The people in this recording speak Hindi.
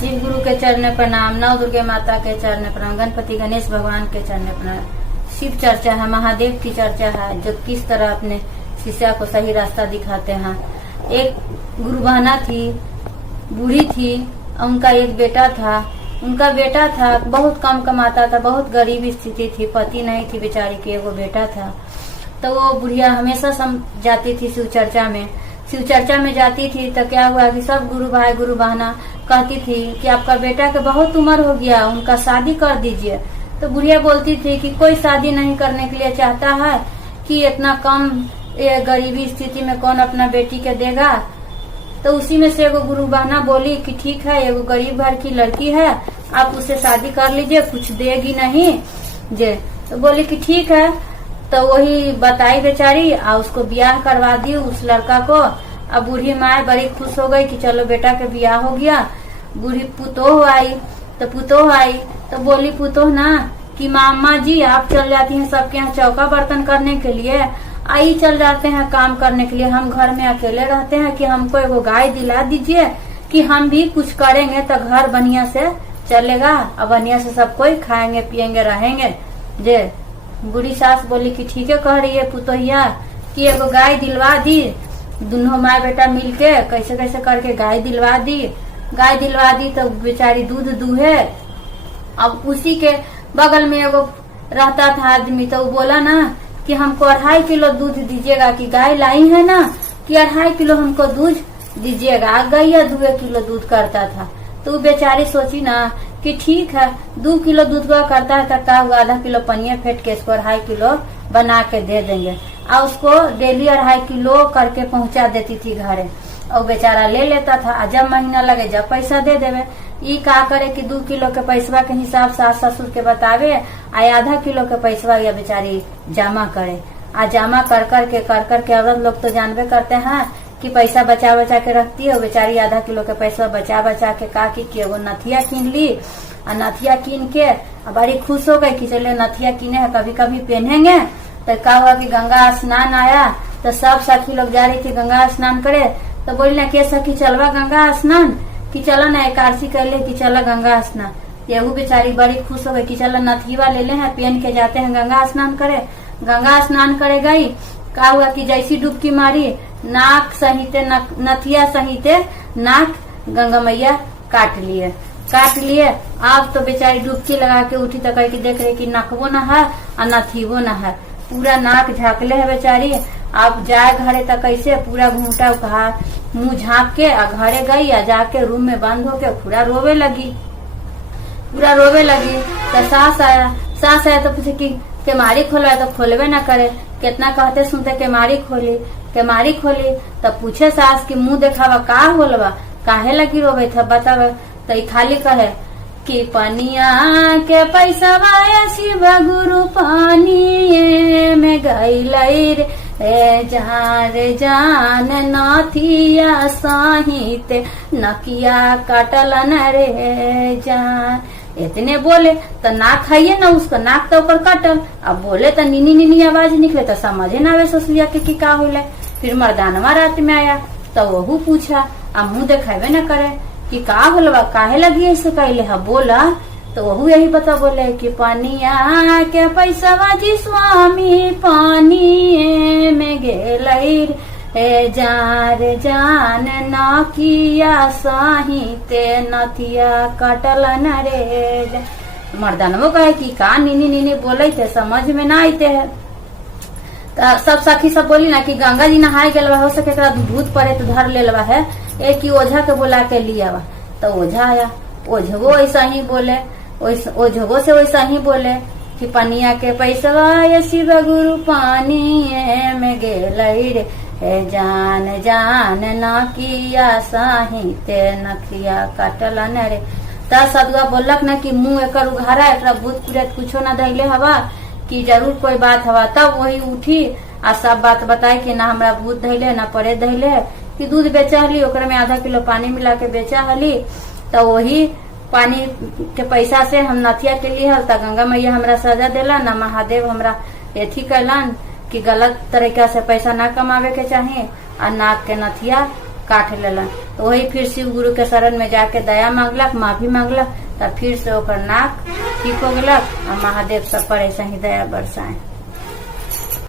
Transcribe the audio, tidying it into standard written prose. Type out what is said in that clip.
शिव गुरु के चरण प्रणाम, नव दुर्गे माता के चरण प्रणाम, गणपति गणेश भगवान के चरण प्रणाम। शिव चर्चा है, महादेव की चर्चा है, जो किस तरह अपने शिष्या को सही रास्ता दिखाते हैं। एक गुरु बहना थी, बूढ़ी थी, उनका एक बेटा था। उनका बेटा था बहुत कम कमाता था, बहुत गरीब स्थिति थी, पति नहीं थी बेचारी की, एगो बेटा था। तो वो बुढ़िया हमेशा जाती थी शिव चर्चा में। शिव चर्चा में जाती थी तो क्या हुआ कि सब गुरु भाई गुरु बहना कहती थी कि आपका बेटा के बहुत उम्र हो गया, उनका शादी कर दीजिए। तो बुढ़िया बोलती थी कि कोई शादी नहीं करने के लिए चाहता है कि इतना कम गरीबी स्थिति में कौन अपना बेटी के देगा। तो उसी में से एगो गुरु बहना बोली कि ठीक है, एगो गरीब घर की लड़की है, आप उससे शादी कर लीजिए, कुछ देगी नहीं जे। तो बोली कि ठीक है। तो वही बताई बेचारी और उसको ब्याह करवा दी उस लड़का को। अब बूढ़ी माँ बड़ी खुश हो गई कि चलो बेटा के ब्याह हो गया। बूढ़ी पुतोह आई तो बोली पुतोह ना कि मामा जी आप चल जाती हैं सबके यहाँ चौका बर्तन करने के लिए, आई चल जाते हैं काम करने के लिए, हम घर में अकेले रहते हैं कि हमको एगो गाय दिला दीजिए कि हम भी कुछ करेंगे तो घर बढ़िया से चलेगा और बढ़िया से सब कोई खाएंगे पियेंगे रहेंगे जे। बूढ़ी सास बोली कि ठीक है कह रही है पुतोहिया कि एगो गाय दिलवा दी। दोनों माँ बेटा मिलके कैसे कैसे करके गाय दिलवा दी तो बेचारी दूध दूहे। अब उसी के बगल में एगो रहता था आदमी, तो वो बोला ना कि हमको 2.5 किलो दूध दीजिएगा, कि गाय लाई है ना कि 2.5 किलो हमको दूध दीजिएगा। गैया 2 किलो दूध करता था। तो बेचारी सोची ना कि ठीक है 2 किलो दूध का करता है तो क्या हुआ, 1/2 किलो पनिया फेंट के इसको 2.5 किलो बना के दे देंगे। और उसको डेली 2.5 किलो करके पहुंचा देती थी घरे और बेचारा ले लेता था। जब महीना लगे जब पैसा दे देवे। ये का करे कि 2 किलो के पैसवा के हिसाब सास ससुर के बतावे आ 1/2 किलो के पैसवा या बेचारी जमा करे। आ जमा कर करके औरत लोग तो जानबे करते हैं कि पैसा बचा के रखती है। बेचारी 1/2 किलो के पैसा बचा के का की वो नथिया कीन ली। और नथिया कीन के बड़ी खुश हो गई कि चले नथिया कीने है, कभी कभी पहनेंगे। तो क्या हुआ कि गंगा स्नान आया तो सब सखी लोग जा रही थी गंगा स्नान करे। तो बोली ना के सखी चलवा गंगा स्नान, कि चलो ना एकादशी कर ले कि चलो गंगा स्नान। यहू बेचारी बड़ी खुश हो गई कि चलो नथिया ले ले हैं, पहन के जाते हैं गंगा स्नान करे। गंगा स्नान करे गई, क्या हुआ कि जैसी डुबकी मारी नाक सहिते नथिया सहिते नाक गंगा मैया काट लिए। अब तो बेचारी डुबकी लगा के उठी तो कह के देख रही कि नकबो न है और नथिबो न है, पूरा नाक झाँकले है बेचारी। अब जाए घरे तो कैसे पूरा घूंटा मुंह झाँक के घरे गई और जाके रूम में बंद होके पूरा रोवे लगी। तो सास आया तो पूछे कि केमारी खोला, तो खोलवे न करे। कितना कहते सुनते केमारी खोली तो पूछे सास की मुंह देखावा का होलवा, काहे लगी रोवे था बतावे। तो ई खाली कहे कि पनिया के पैसा शिव गुरु पानी में गई रे जान नथिया साहिते नकिया काटलन रे जान। इतने बोले तो नाक खाइए ना उसको, नाक तो ऊपर कटल। अब बोले तो नीनी आवाज निकले तो समझे ना वे ससुरिया के का होले। फिर मर्दानवा रात में आया तो वहू पूछा, अब मुंह देखावे न करे कि का होलवा, काहे लगी ऐसे कहले है बोला। तो वहू यही बता बोले कि पनिया के पैसा जी स्वामी पानी में गेलई रे जान नकिया साहिते नथिया कटलन रे। मर्दानवो कहे कि का नीनी बोले थे समझ में ना आते है। तो सब सखी सब बोली ना कि गंगा जी नहाए गलवा, हो सके भूत पड़े तो धर ले लवा है, एक ही ओझा के बुला के लिया। तो ओझा आया, ओझवो ऐसा ही बोले, ओझवो से वैसा ही बोले कि पनिया के पैसा शिव गुरु पानी में गेलई रे जान नकिया साहिते नथिया काटलन रे। त सदुआ बोलक न कि मुंह एकर उघारा, एकरा भूत प्रेत कुछो न धैले हवा, कि जरूर कोई बात हवा। तब वही उठी आ सब बात बताए कि ना हमरा भूत धैले ना परे धैले, कि दूध बेचा हली ओकरा में 1/2 किलो पानी मिला के बेचा हली। तो वही पानी के पैसा से हम नथिया के लिए हल। गंगा मैया हमरा सजा देला ना, महादेव हमरा एथी कैलन कि गलत तरीका से पैसा ना कमावे के चाहिए और नाक के नथिया काट लेलन। तो वही फिर शिव गुरु के शरण में जाके दया मांगलक, माफी मांगलक, तब फिर से ओकर नाक ठीक हो गलक और महादेव सब पर ऐसा ही दया बरसाए।